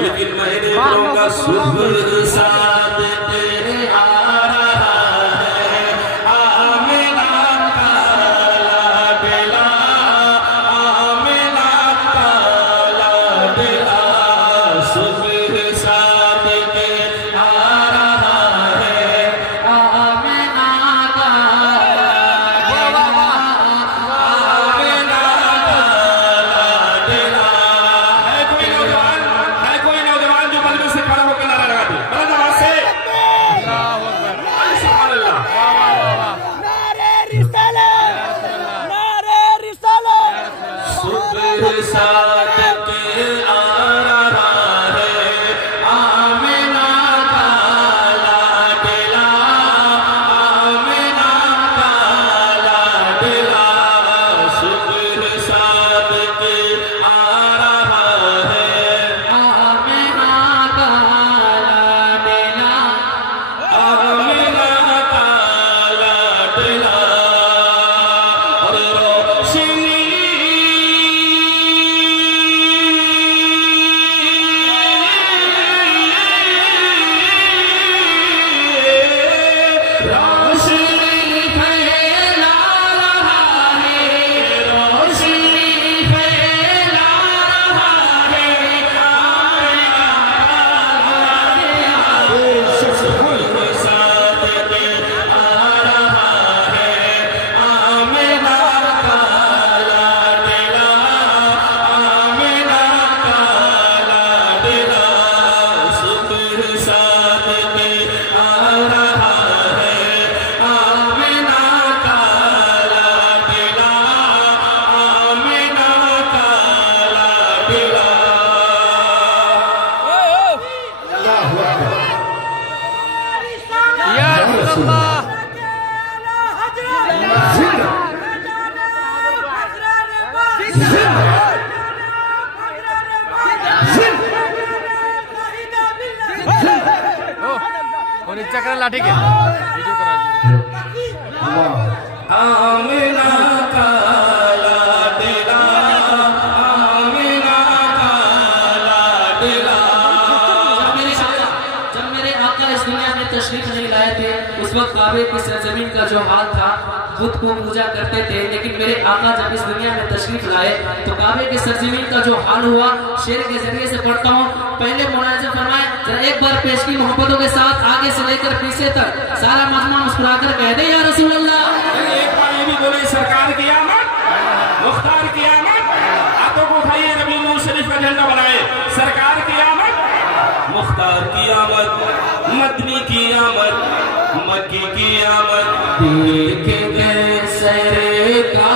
लेकिन मैंने पढ़ूंगा सुबह साथ तेरे आ रहा है आमिना काला बेला आमिना काला बेला सुबह साथ तेरे आ रहा है आमिना काला बेला आमिना काला बेला। है कोई नौजवान जो बल्ले से खड़ा होकर नारा लगा दे बड़ा आवाज से सुभान अल्लाह। नारे रिसालत नारे रिसालत सुबह साथ के आ रहा है आमिना काला बेला आमिना काला बेला सुबह साथ के आ रहा है आमिना काला बेला आमिना काला बेला। और रोशनी रोशनी फैला रहा है रोशनी फैला रहा है आमिना काला साथ के आ रहा है आमिना काला बेला आमिना काला बेला सुबह साथ के आ रहा है आमिना काला बेला आमिना काला बेला। या रसूलल्लाह चक्र लाठी के वीडियो करा आमिना काला बेला आमिना काला बेला। जब मेरे आका इस दुनिया में तशरीफ नहीं लाए थे उस वक्त काबे की सरजमीन का जो हाल था बुत को पूजा करते थे, लेकिन मेरे आका जब इस दुनिया में तशरीफ लाए तो काबे की सरजमीन का जो हाल हुआ शेर के जरिए से पढ़ता हूँ। पहले मुनाज़िम फरमाए जरा एक बार पेशगी मोहब्बतों के साथ आगे से लेकर पीछे तक सारा मजमा मुस्कुराकर कह दे या रसूल अल्लाह। एक बार ये भी बोले सरकार की आमद मुख्तार की आमद हाथों को उठाइए रबी नूर शरीफ का झंडा बनाए सरकार की आमद मुख्तार की आमद मदनी की आमद मक्की की आमद देख के सरे का